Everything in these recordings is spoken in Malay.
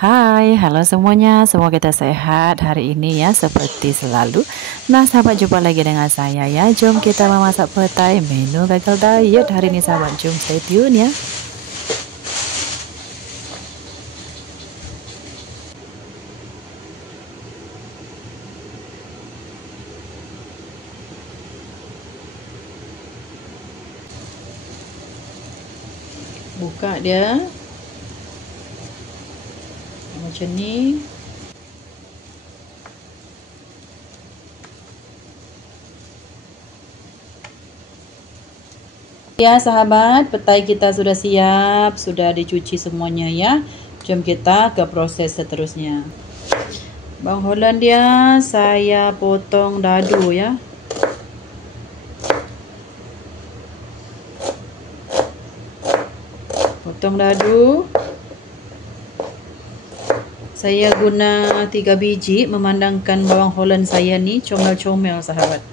Hai, halo semuanya. Semoga kita sehat hari ini ya, seperti selalu. Nah, sahabat, jumpa lagi dengan saya ya. Jom kita memasak petai menu gagal diet hari ini, sahabat. Jom stay tune ya. Buka dia macam ni. Ya sahabat, petai kita sudah siap, sudah dicuci semuanya ya. Jom kita ke proses seterusnya. Bawang Holland dia saya potong dadu ya. Potong dadu. Saya guna 3 biji, memandangkan bawang Holland saya ni comel-comel sahabat.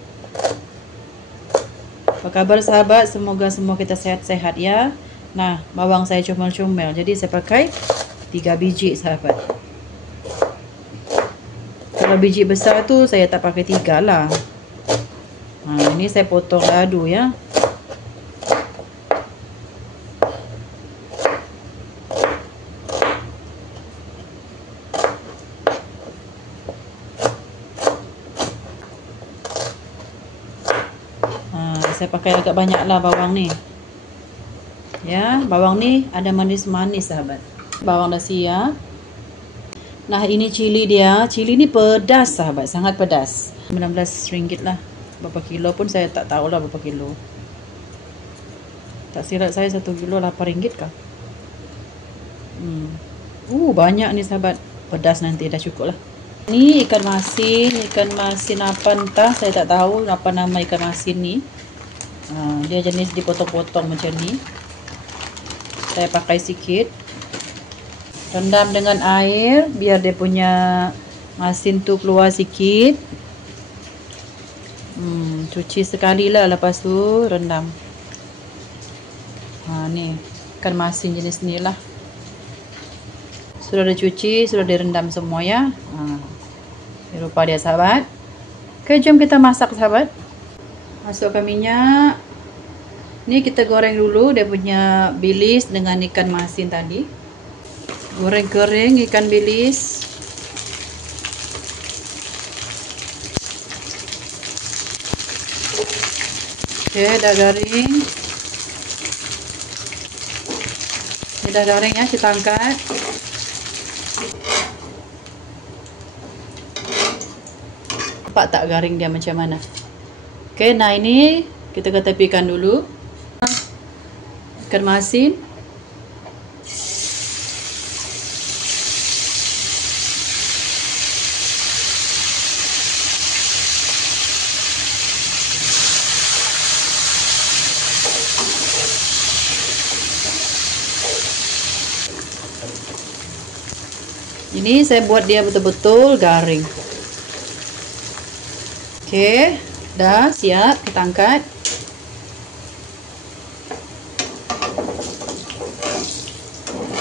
Apa kabar sahabat? Semoga semua kita sehat-sehat ya. Nah, bawang saya comel-comel, jadi saya pakai 3 biji sahabat. Kalau biji besar tu saya tak pakai 3 lah. Nah, ini saya potong dadu ya. Saya pakai agak banyak lah bawang ni. Ya, bawang ni ada manis-manis sahabat. Bawang dah siap. Nah, ini cili dia. Cili ni pedas sahabat, sangat pedas. RM19 lah. Berapa kilo pun saya tak tahu lah berapa kilo. Tak silap saya 1 kilo RM8 kah? Banyak ni sahabat. Pedas nanti dah cukup lah. Ni ikan masin apa entah, saya tak tahu apa nama ikan masin ni. Dia jenis dipotong-potong macam ni. Saya pakai sikit, rendam dengan air biar dia punya masin tu keluar sikit. Cuci sekali lah, lepas tu rendam. Ni ikan masin jenis ni lah. Sudah dicuci, sudah direndam semua ya. Ini rupa dia sahabat. Oke, jom kita masak sahabat. Masukkan minyak. Ini kita goreng dulu dia punya bilis dengan ikan masin tadi. Goreng kering ikan bilis. Oke, dah garing. Ini dah garing ya, kita angkat. Nampak tak garing dia macam mana? Oke, nah ini kita ketepikan dulu. Ikan masin. Ini saya buat dia betul-betul garing. Oke, dah siap, kita angkat.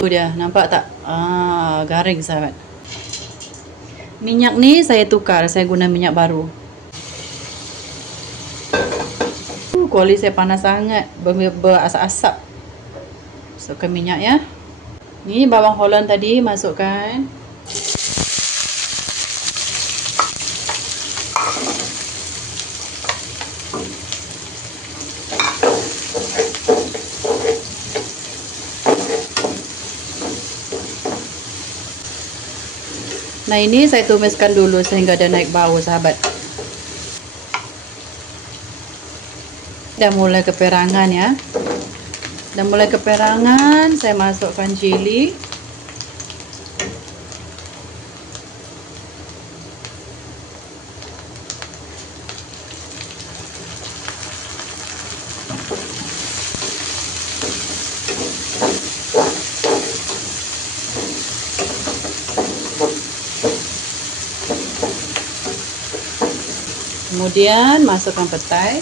Dia nampak tak? Garing sahabat. Minyak ni saya tukar, saya guna minyak baru. Kuali saya panas sangat, berasap-asap. Masukkan minyak ya. Ni bawang Holland tadi masukkan. Nah, ini saya tumiskan dulu sehingga dia naik bau sahabat. Dah mulai keperangan ya. Dah mulai keperangan, saya masukkan cili. Kemudian masukkan petai.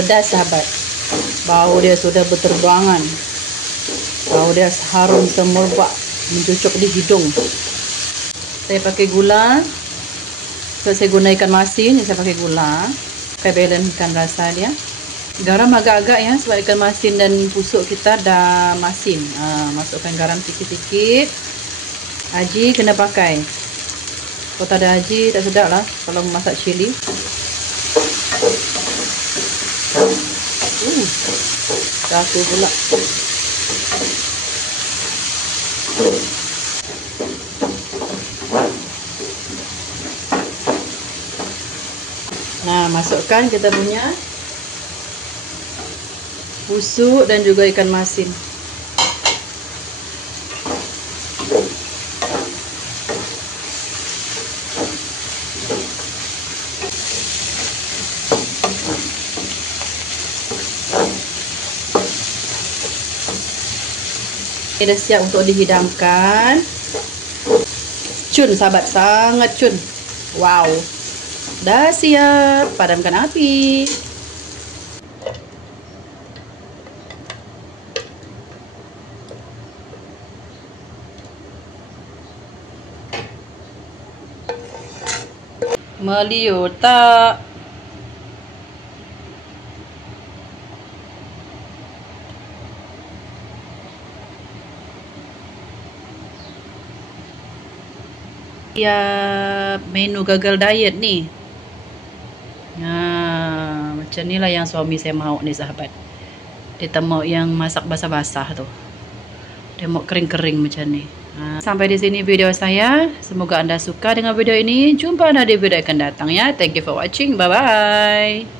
pedas sahabat. Bau dia sudah berterbangan. Bau dia harum semerbak, mencucuk di hidung. Saya pakai gula. So, saya guna ikan masin, saya pakai gula. Supaya balancekan rasa dia. Garam agak-agak ya, sebab ikan masin dan pusuk kita dah masin. Masukkan garam sikit-sikit. Aji kena pakai. Kalau tak ada aji tak sedap lah kalau masak cili. Satu pula. Nah, masukkan kita punya pusuk dan juga ikan masin. Ini dah siap untuk dihidangkan. Cun sahabat, sangat cun. Wow. Dah siap, padamkan api. Meliu tak? Ya, menu gagal diet ni. Macam ni lah yang suami saya mahu ni sahabat. Dia tak mau yang masak basah-basah tu. Dia mau kering-kering macam ni. Sampai di sini video saya. Semoga anda suka dengan video ini. Jumpa anda di video akan datang ya. Thank you for watching. Bye-bye.